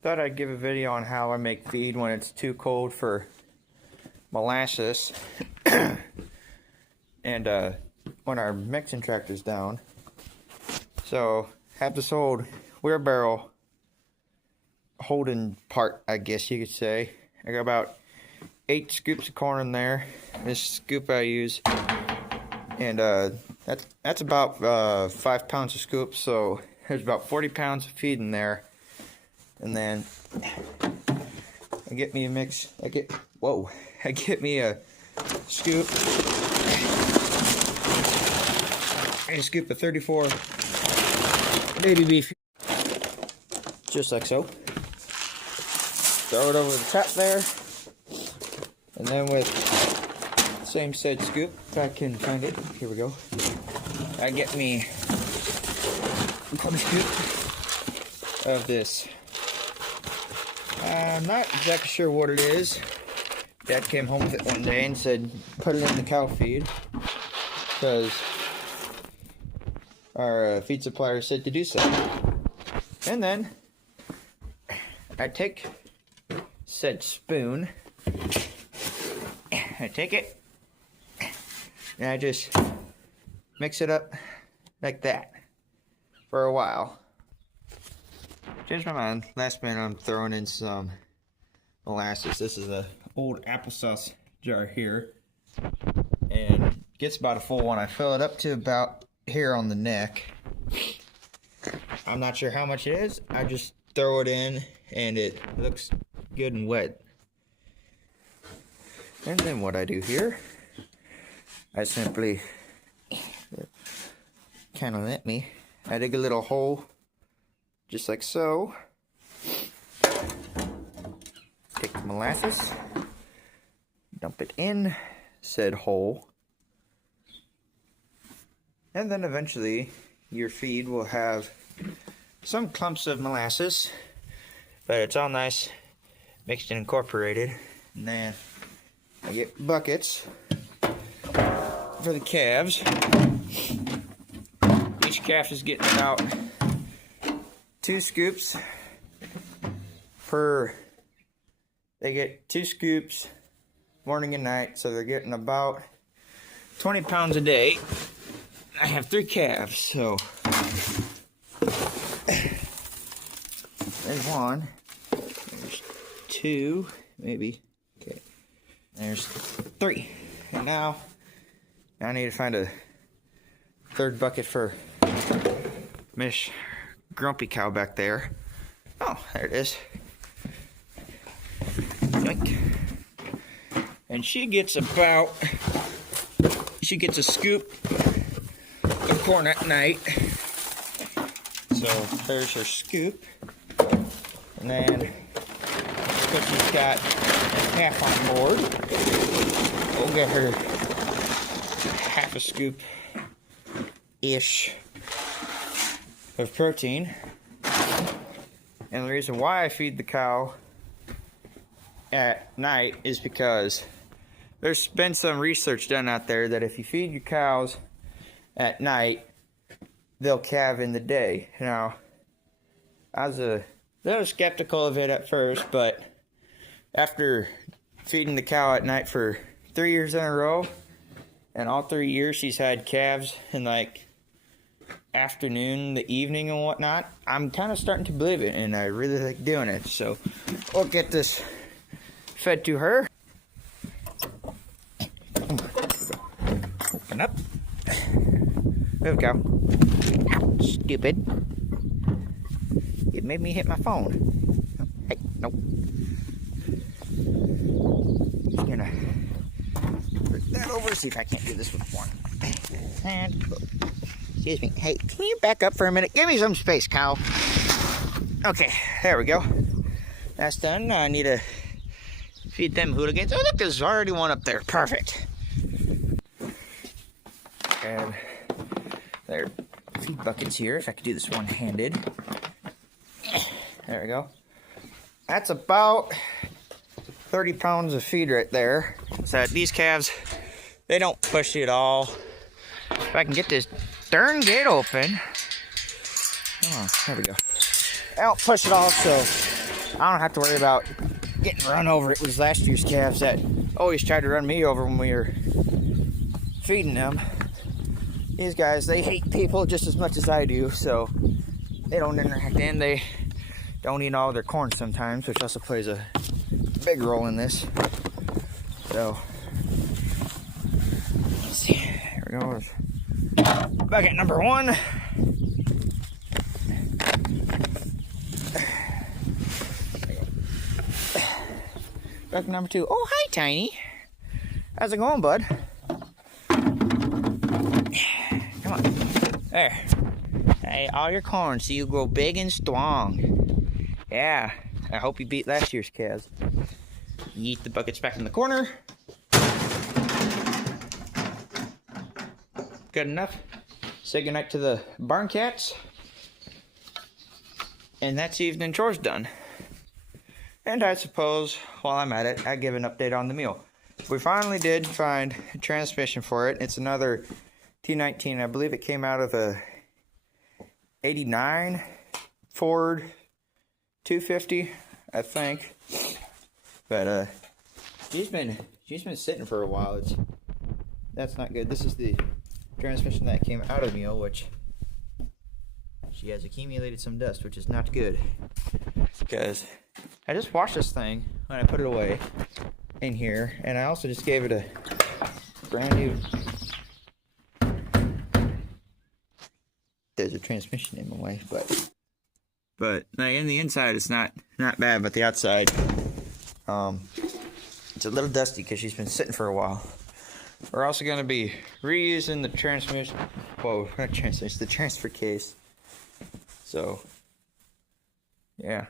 Thought I'd give a video on how I make feed when it's too cold for molasses and when our mixing tractor's down. So have this old wheelbarrow holding part, I guess you could say. I got about 8 scoops of corn in there. This scoop I use, and that's about 5 pounds a scoop, so there's about 40 pounds of feed in there. And then I get me a mix. I get me a scoop. A scoop of 34 baby beef, just like so. Throw it over the top there, and then with the same said scoop, if I can find it, here we go. I get me a quarter scoop of this. I'm not exactly sure what it is. Dad came home with it one day and said, put it in the cow feed, because our feed supplier said to do so. And then I take said spoon, I take it, and I just mix it up like that for a while. Changed my mind. Last minute I'm throwing in some molasses. This is an old applesauce jar here, and gets about a full one. I fill it up to about here on the neck. I'm not sure how much it is. I just throw it in and it looks good and wet. And then what I do here, I simply kind of I dig a little hole just like so. Take the molasses, dump it in said hole, and then eventually your feed will have some clumps of molasses, but it's all nice mixed and incorporated. And then I get buckets for the calves. Each calf is getting about 2 scoops per. They get 2 scoops morning and night, so they're getting about 20 pounds a day. I have 3 calves, so there's 1, there's 2, maybe. Okay, there's 3, and now I need to find a 3rd bucket for Miss Grumpy Cow back there. Oh, there it is. Yoink. And she gets a scoop of corn at night. So there's her scoop. And then Cookie's got half on board. We'll get her half a scoop-ish of protein. And the reason why I feed the cow at night is because there's been some research done out there that if you feed your cows at night, they'll calve in the day. Now, I was a little skeptical of it at first, but after feeding the cow at night for 3 years in a row, and all 3 years she's had calves in like afternoon, the evening and whatnot, I'm kind of starting to believe it, and I really like doing it. So we'll get this fed to her. Open up. Move, cow. Ow, stupid. It made me hit my phone. Hey, nope. Just gonna put that over, see if I can't do this with one. And, excuse me. Hey, can you back up for a minute? Give me some space, cow. Okay, there we go. That's done. Now I need to feed them hooligans. Oh, look, there's already one up there. Perfect. And there are feed buckets here, if I could do this one-handed. There we go. That's about 30 pounds of feed right there. So these calves, they don't push it at all. If I can get this darn gate open. Oh, there we go. I don't push it all, so I don't have to worry about getting run over. It was last year's calves that always tried to run me over when we were feeding them. These guys, they hate people just as much as I do, so they don't interact, and they don't eat all their corn sometimes, which also plays a big role in this. So, let's see. Here we go. Bucket number 1. Bucket number 2. Oh, hi, Tiny. How's it going, bud? Come on. There. Hey, all your corn so you grow big and strong. Yeah. I hope you beat last year's calves. Yeet the buckets back in the corner. Good enough. Say goodnight to the barn cats. And that's evening chores done. And I suppose, while I'm at it, I give an update on the meal. We finally did find a transmission for it. It's another T19. I believe it came out of a 89 Ford 250, I think. But she's been sitting for a while. That's not good. This is the transmission that came out of the meal, which she has accumulated some dust, which is not good. Because I just washed this thing when I put it away in here, and I also just gave it a brand new. There's a transmission in my way, but like, in the inside it's not bad, but the outside, it's a little dusty because she's been sitting for a while. We're also going to be reusing the transmission. Whoa, not transmission, the transfer case. So, yeah.